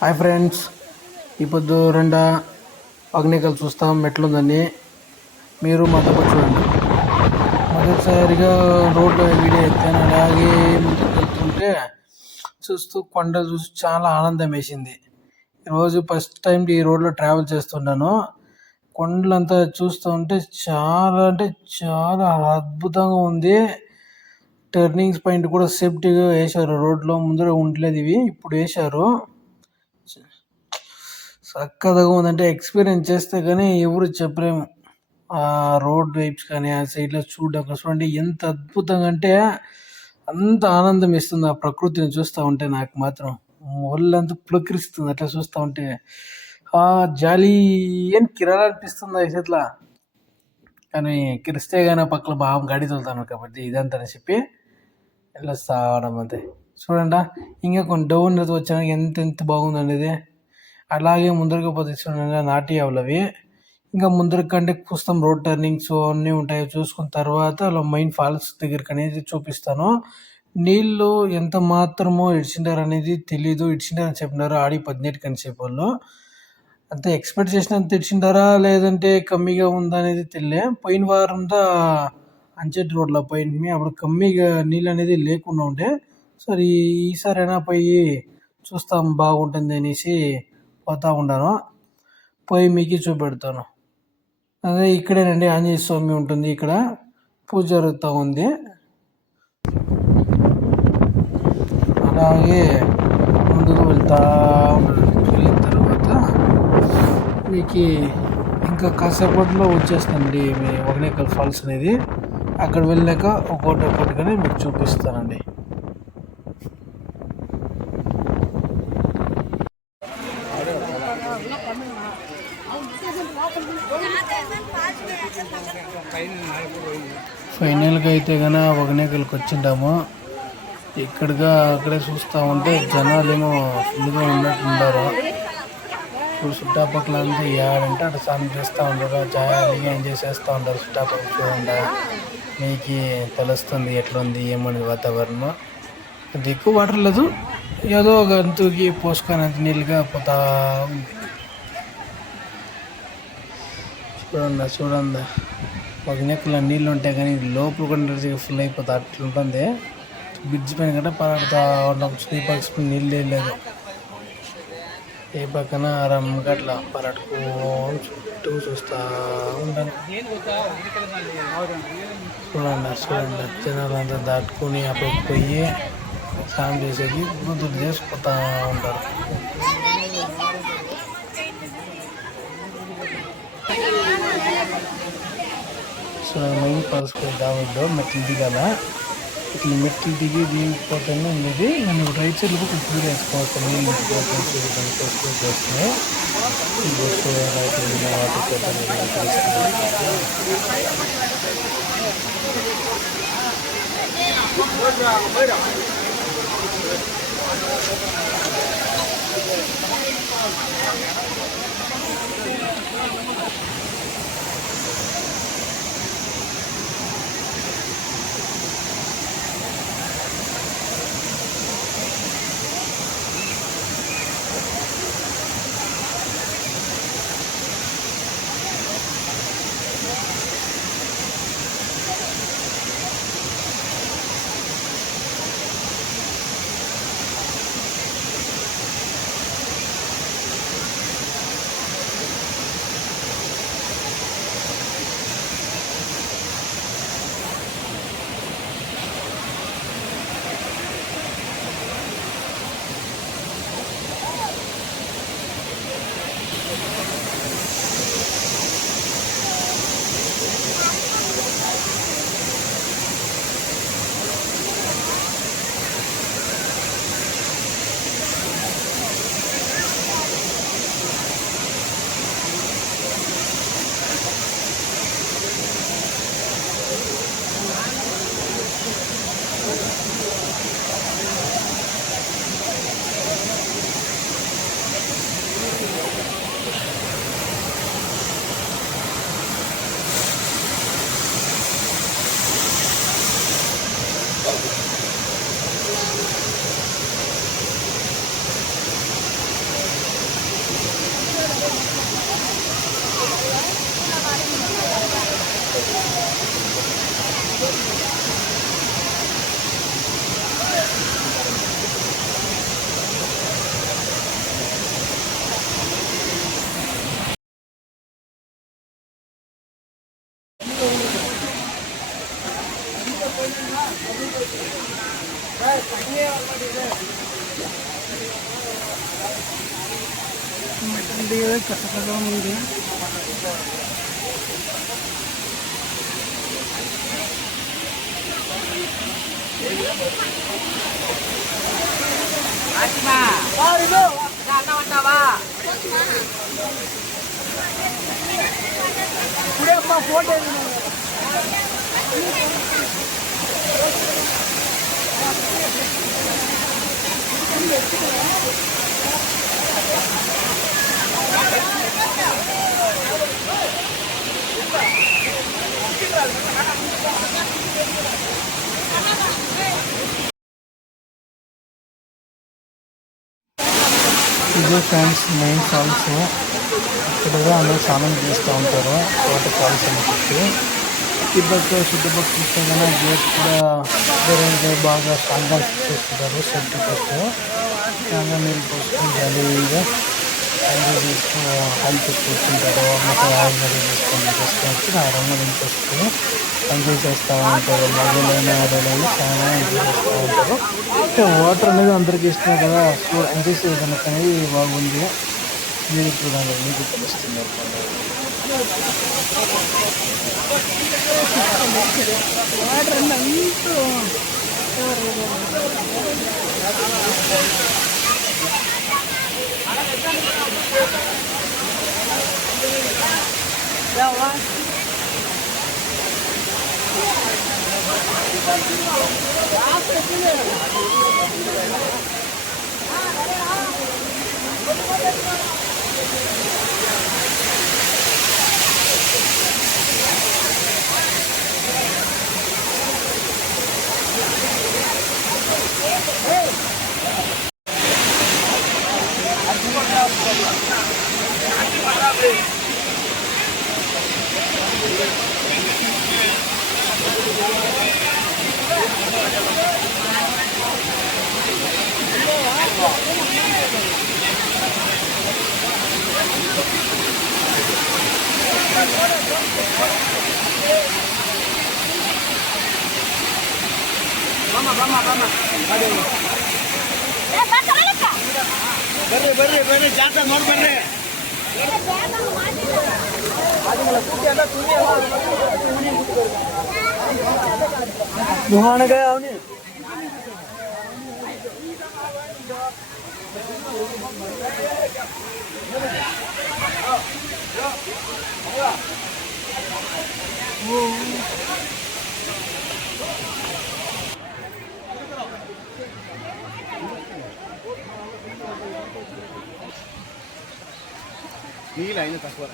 Hi friends, ఈ పొద్దు అగ్నికలు చూస్తాం ఎట్లుందని. మీరు మాతో చూడండి. మొదటిసారిగా రోడ్లో వీడియో ఎత్తాను. అలాగే ముందుకు వెళ్తుంటే చూస్తూ కొండలు చూసి చాలా ఆనందం వేసింది. ఈరోజు ఫస్ట్ టైం ఈ రోడ్లో ట్రావెల్ చేస్తున్నాను. కొండలంతా చూస్తూ ఉంటే అంటే చాలా అద్భుతంగా ఉంది. టర్నింగ్స్ పాయింట్ కూడా సేఫ్టీగా వేశారు. రోడ్లో ముందర ఉండలేదు, ఇవి ఇప్పుడు వేశారు. చక్కగా ఉందంటే ఎక్స్పీరియన్స్ చేస్తే కానీ ఎవరు చెప్పలేము. ఆ రోడ్ వైప్స్ కానీ ఆ సైడ్లో చూడండి ఎంత అద్భుతంగా అంటే అంత ఆనందం ఇస్తుంది. ఆ ప్రకృతిని చూస్తూ ఉంటే నాకు మాత్రం ఒళ్ళంతా పులకరిస్తుంది. అట్లా చూస్తూ ఉంటే ఆ జాలి ఏం కిరాలనిపిస్తుంది ఇట్లా. కానీ కిరిస్తే కానీ పక్కన బాగా గాడి తోలుతాను కాబట్టి ఇదంతా అని చెప్పి ఇట్లా సాగడం అంతే. చూడండి ఇంకా కొన్ని డౌన్ వచ్చాక ఎంత బాగుంది అనేది. అలాగే ముందరగా పోతే చూడండి నాటి అవి ఇంకా ముందరకంటే చూస్తాం. రోడ్ టర్నింగ్స్ అన్నీ ఉంటాయి. చూసుకున్న తర్వాత అలా మైన్ ఫాల్స్ దగ్గరికి అనేది చూపిస్తాను. నీళ్ళు ఎంత మాత్రమో ఇడిచిండారు అనేది తెలీదు. ఇడిచిండారని చెప్పినారు ఆడి 18 కని చెప్పాళ్ళు. అంతే ఎక్స్పెక్ట్ చేసినంత ఇడిచిండారా లేదంటే కమ్మిగా ఉందా అనేది తెలియలే. పోయిన వారంతా అంచెట్ రోడ్లో పోయింది, అప్పుడు కమ్మిగా నీళ్ళు అనేది లేకుండా ఉండే. సరే ఈసారైనా పోయి చూస్తాం బాగుంటుంది అనేసి పోతా ఉన్నాను. పోయి మీకు చూపెడతాను. అదే ఇక్కడేనండి ఆంజనేయ స్వామి ఉంటుంది. ఇక్కడ పూజ జరుగుతూ ఉంది. అలాగే ముందుకు వెళ్తా వెళ్ళిన తర్వాత మీకు ఇంకా కాసేపట్లో వచ్చేస్తుందండి మీ వగనేకల్ ఫాల్స్ అనేది. అక్కడ వెళ్ళాక ఒక్కొక్కటిగానే మీకు చూపిస్తానండి. ఫైనల్గా అయితే కన్నా వగనేకల్కి వచ్చింటాము. ఇక్కడగా అక్కడే చూస్తూ ఉంటే జనాలు ఏమో ఫుల్గా ఉన్నట్టున్నారు. ఇప్పుడు చుట్టుపక్కల అంతా ఏడంటే అటు స్నానం చేస్తూ ఉంటారు, జాలీగా ఎంజాయ్ చేస్తూ ఉంటారు. చుట్టుపక్కల చూడండి మీకు తెలుస్తుంది ఎట్లుంది ఏమనేది వాతావరణం. అది ఎక్కువ వాటర్ లేదు, ఏదో ఒక గంతుకి పోసుకొని అంత నీళ్ళుగా పోతా ఉంది. చూడండి వగనేకల్లో నీళ్ళు ఉంటాయి కానీ లోపల కూడా ఫుల్ అయిపోతా అట్లుంటుంది. బ్రిడ్జ్ పైన కంటే పరాడుతూ ఉంటాం. స్లీపర్స్ నీళ్ళు లేదు. ఏ పక్కన ఆరాంగా అట్లా పరాడుకోని చుట్టూ చూస్తూ ఉంటాను. చూడండి జనాలంతా దాటుకొని అక్కడికి పోయి స్నానం చేసేది బుద్ధులు చేసుకుపోతూ ఉంటారు. సో మెయిన్ ఫాల్స్ దావట్లో మెట్లు దిగాల. ఇట్లా మెట్లు దిగి దిగిపోతూనే ఉండేది. నేను రైట్ సైడ్లో ఒక పూజ వేసుకోవచ్చు. నీళ్ళు చేస్తున్నాయి. ఈ బస్సు రైట్ కసకగా ఉంది. ఫోటో ఇది ఫ్రెండ్స్ మెయిన్ ఫాల్స్. ఇక్కడ అందరూ స్నానం చేస్తూ ఉంటారు. వాటర్ ఫాల్స్ అని చెప్పి చుట్టుపక్కల చూస్తే కన్నా గేట్ కూడా వేరే బాగా స్ట్రాంగ్గా చేసుకుంటారు. సేఫ్టీ ఫస్ట్ స్ట్రాంగ్గా నీళ్ళు పోసుకుని జాలీగా ఎంజాయ్ చేస్తూ హెల్త్ కూర్చుంటారు. మొత్తం ఆయిల్ రెడీ వచ్చి ఆ రంగు నింపేసుకుని ఎంజాయ్ చేస్తూ ఉంటారు. మగలైనా ఆడలైనా చాలా ఎంజాయ్ చేస్తూ ఉంటారు. అంటే వాటర్ అనేది అందరికీ ఇష్టమే కదా, సో ఎంజాయ్ చేయడానికి అనేది బాగుంది. మీరు చూడాలి, మీకు తెలుస్తుంది. వాటర్ అంతా ಬರ್ರಿ ಜಾತ್ರೆ ನೋಡಿ ಬರ್ರಿ. दुहान गया ಅವನಿ నీళ్ళు అయినా తక్కువ.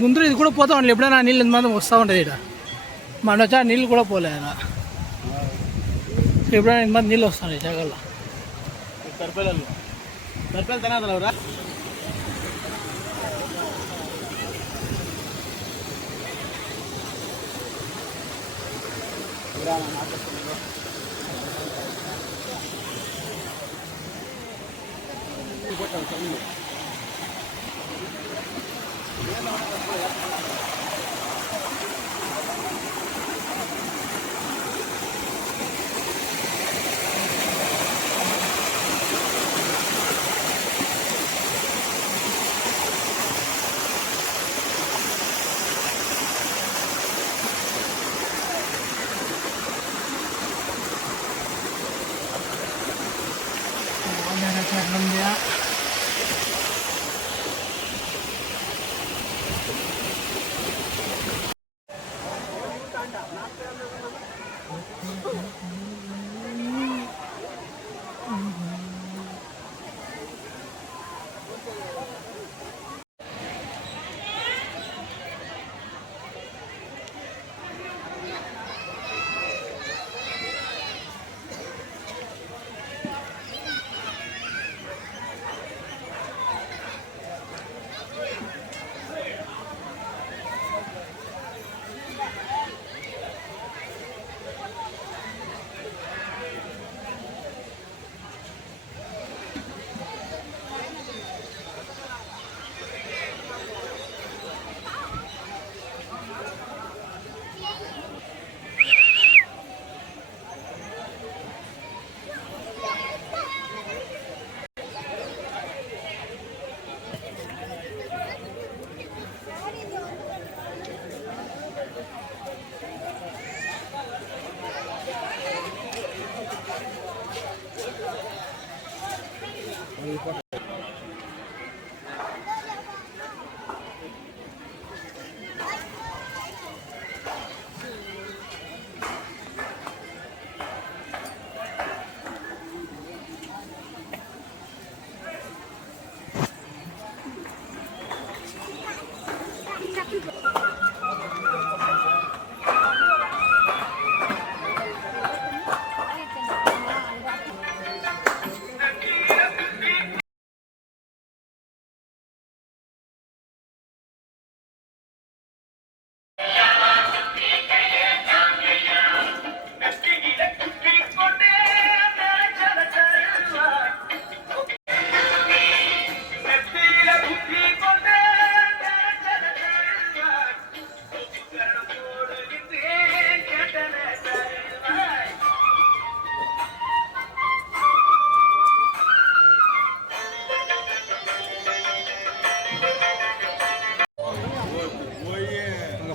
ముందు ఇది కూడా పోతా ఉండాలి. ఎప్పుడైనా నీళ్ళు ఎంతమంది వస్తూ ఉంటుంది. ఇక్కడ మన వచ్చా నీళ్ళు కూడా పోలే ఆయన. ఎప్పుడైనా ఎంతమంది నీళ్ళు వస్తాయి జగల్లో. సరిపేలు తినేదలవరా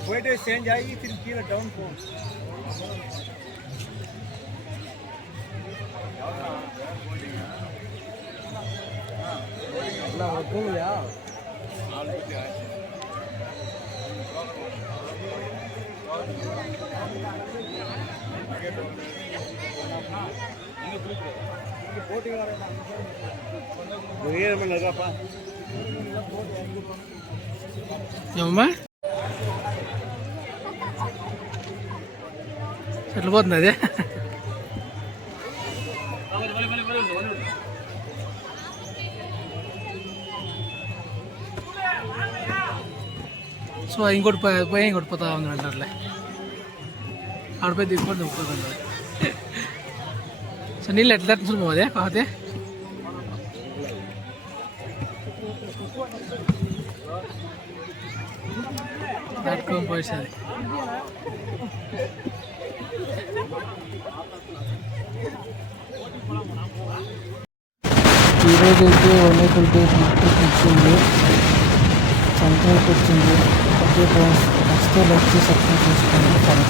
போயிட்டு சேஞ்ச் ஆகி திரும்பி கீழே டவுன் போகும். போகலையா పోటీగా ఏమమ్మా ఎట్లా పోతుంది అది సో ఇంకోటి పోయి ఇంకోటి పోతా ఉందండి అట్లే ఆడిపోయి దిగుకొని దిగుతుంది. సో నీళ్ళు ఎట్లా తట్టుకుంటున్నావు అదే కాకపోతే దాటుకొని పోయేది. ఈరోజైతే వనేకల్ డే వచ్చింది, సంక్రాంతి వచ్చింది. ఓకే ఫ్రెండ్స్, నెక్స్ట్ లైక్ చేసి సబ్స్క్రైబ్ చేసుకోండి.